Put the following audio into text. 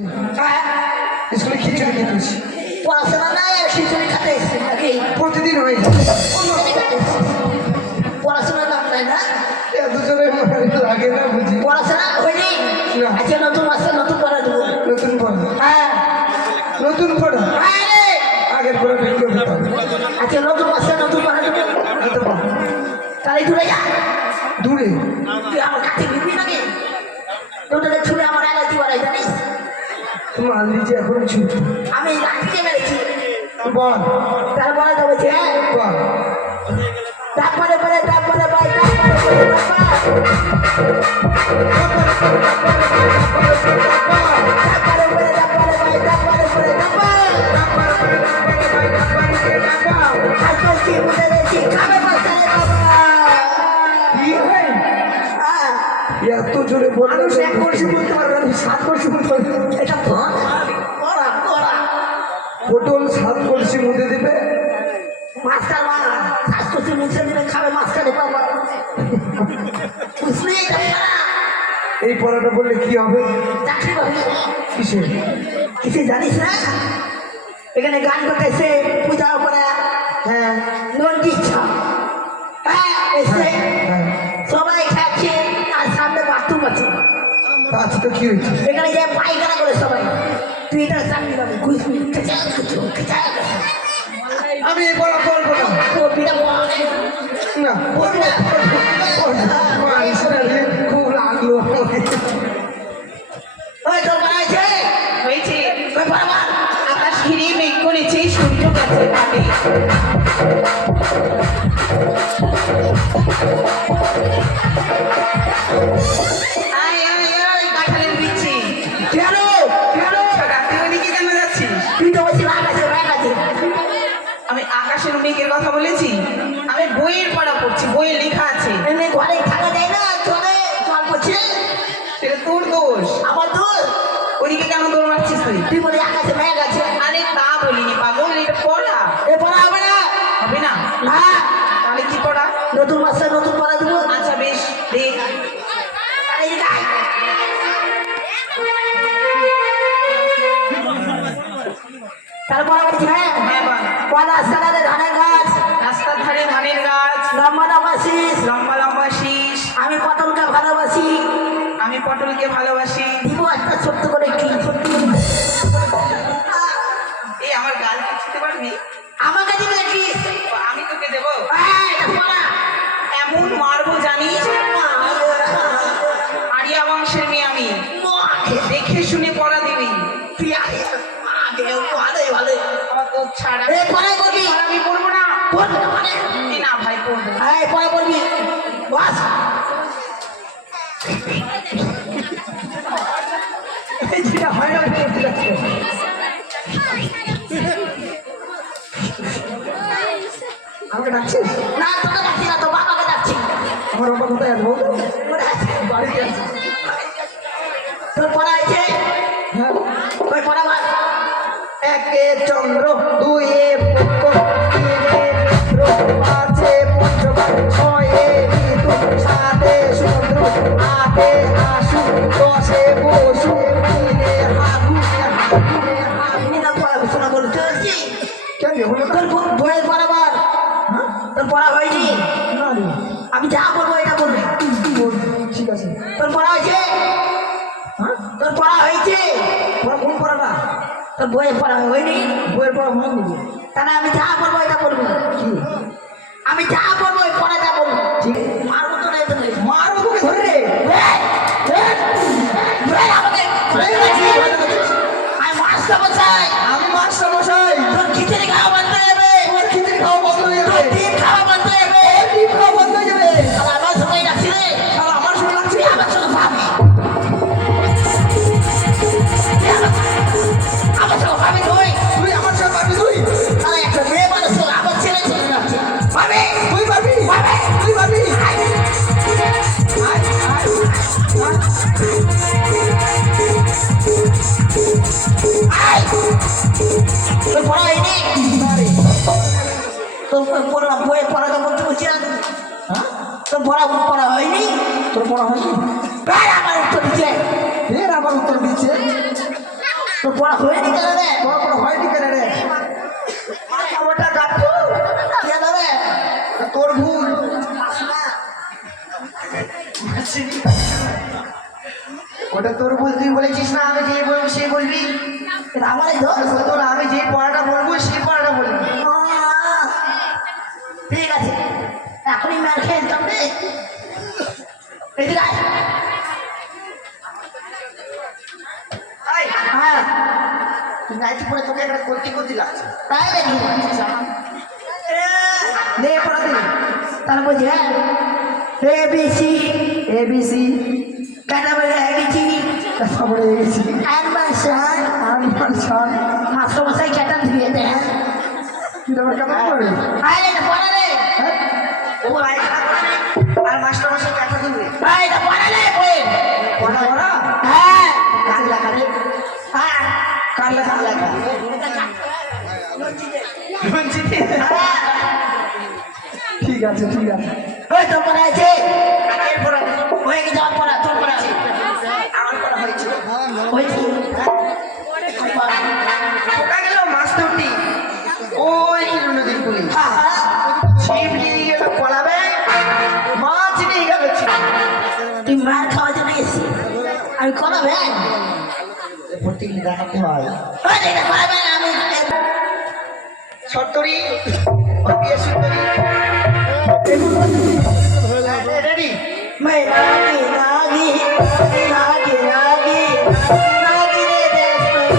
হ্যাঁ? স্কুলে খিচুড়ি খেতিস পড়াশোনা নাই আর খিচুড়ি খেতে এসছি নাকি? প্রতিদিন হয়ে যায়। খিচুড়ি খেতে এসছি। পড়াশোনার নাম নাই না? এত লাগে না বুঝি। পড়াশোনা হয়নি? আজকে নতুন পড়া দেবো। নতুন পড়া। হ্যাঁ। নতুন পড়া। রে। আগের পড়া আজকে নতুন মাস্টার নতুন পড়া দেবো। তাহলে দূরে যা। দূরে। তুই আমার কাছে ভিড়বি নাকি? তোদের তোমার যে এখন ছুট আমি লাঠিকে মেরেছি বল তারপরে তো বলছি হ্যাঁ বল তারপরে পরে তারপরে ভাই তারপরে পরে তারপরে তারপরে তারপরে এত জোরে বললে এক করছি বলতে পারবে না সাত করছি বলতে পারবে এটা পটল সাত কলসি মুদে দিবে। মাস্টার মা মুছে খাবে মাস্টারে বাবা বুঝলি? এই পড়াটা বললে কি হবে? চাকরি পাবি কিসে কিছু জানিস না? এখানে গান করতেছে পূজা করা হ্যাঁ লোন দিচ্ছ হ্যাঁ এসে তা তো কি হয়েছে? এখানে যে পায়খানা করে সবাই। তুই এটা চাকরি পাবি খেচা আমি এই পড়া বলব না। ও বিটা না বলব খুব লাগল ওই তোর বানাইছে হয়েছে? ওই বাবা আকাশ ঘিরে মেঘ করেছে সূর্য কাছে পাবে আকাশের মেঘের কথা বলেছি? আমি বইয়ের পড়া পড়ছি বইয়ে লেখা আছে। ঘরে থাকা যায় না চলে জল পড়ছে। সেটা তোর দোষ। আমার দোষ? ওদিকে কেন দৌড় মারছিস তুই? তুই বলে আকাশে মেঘ আছে। আরে তা বলিনি পাগল এটা পড়া। এ পড়া হবে না। হবে না? না। তাহলে কি পড়া? নতুন মাসে নতুন পড়া দেবো। আচ্ছা বেশ দেখ তারপরে বলছি হ্যাঁ হ্যাঁ বল। কলা সালারে ধানের গাছ? রাস্তার ধারে ধানের গাছ। লম্বা লম্বা শীষ। লম্বা লম্বা শীষ। আমি পটলকে ভালোবাসি। আমি পটলকে ভালোবাসি। দিব একটা ছোট্ট করে কি? এই আমার গাল ছুতে পারবি? আমাকে দিবে কি আমি তোকে দেবো? এমন মারবো জানিস? আরিয়া বংশের মেয়ে আমি। দেখে শুনে পড়া দিবি। তুই আগে ছাড়া এই পড়াই করবি? আমি পড়ব না। পড়বি না মানে? না ভাই পড়ব না। এই পড়া করবি বাস। যেটা হয় না। আমাকে ডাকছিস? না তোকে ডাকছি না তো বাবাকে ডাকছি। আমার কোথায় বাড়িতে তোর পড়া আছে একে চন্দ্র দুয়ে পক্ষ তিনে মিত্র পাঁচে পঞ্চম ছয়ে ঋতু সাতে সমুদ্র আটে আশু দশে বসু তিনে হাগু আমি না পড়াশোনা করতে হচ্ছি কেন তোর বইয়ের পড়া বল হ্যাঁ? তোর পড়া হয়নি। আমি যা বলব এটা বলবি। বল, ঠিক আছে। তোর পড়া হয়েছে হ্যাঁ তোর পড়া হয়েছে পড়া কোন পড়াটা তোর বইয়ের পড়া হয়নি বইয়ের পড়া হয়নি। তাহলে আমি যা বলব এটা বলব। কি? আমি যা বলব ওই পড়াটা বলব। ঠিক? মারবো তো নাই তো নাই। মারো তোকে ধরে রে। আমি মাস্টার মশাই আমি মাস্টার মশাই তোর খিচুড়ি খাওয়া বন্ধ হয়ে যাবে। খিচুড়ি খাওয়া বন্ধ হয়ে যাবে। ডিম খাওয়া বন্ধ হয়ে যাবে। ডিম খাওয়া বন্ধ হয়ে যাবে। আমার সঙ্গে রাখছি রে। তোর পড়া হয়নি? তোর পড়া বইয়ের পড়াটা বলতে বলছি না? তোর পড়া পড়া হয়নি? তোর পড়া হয়নি? আমার উত্তর দিচ্ছে। ফের আবার উত্তর দিচ্ছে? তো পড়া হয়নি কেন রে? তোর কোনো হয়নি কেন রে? মোটা কেন রে? তোর ভুল। ওটা তোর ভুল তুই বলেছিস না আমি যে বলব সে বলবি? তোর আমি যে পড়াটা বলব সেই পড়াটা বলবি। ঠিক আছে এখনই ম্যার খেয়ে এদিকে। আয়, হ্যাঁ। নাইটি পরে তোকে একটা করতে করতে লাগছে। তাই দেখি পড়া তাহলে বলছি হ্যাঁ। A B C A B C. কাটা বলে গেছি তারপরে এ গেছি অ্যাডভান্সার আমার সন মাস্টার মশাই কেটা ধুয়ে দেন তুই আমার কেমন করে? আয় এটা পড়া রে ও ভাই আর মাস্টার মাস্টার কাটা দিবে আয় এটা পড়া রে বই। পড়া পড়া হ্যাঁ। কাজ লেখা রে? হ্যাঁ। লেখা? লেখা? রঞ্জিতে ঠিক আছে ঠিক আছে। ওই তো পড়া আছে। পড়া হয়ে গেছে আমার পড়া তোর পড়া আছে। আমার পড়া হয়েছে। হয়েছে। আমি কোনো ভ্যান প্রত্যেকদিন দেখাতে হয় ওই এটা পারবে না আমি সত্তরি অবিয়া সুন্দরী রেডি मैं रागी रागी रागी रागी रागी रे देश में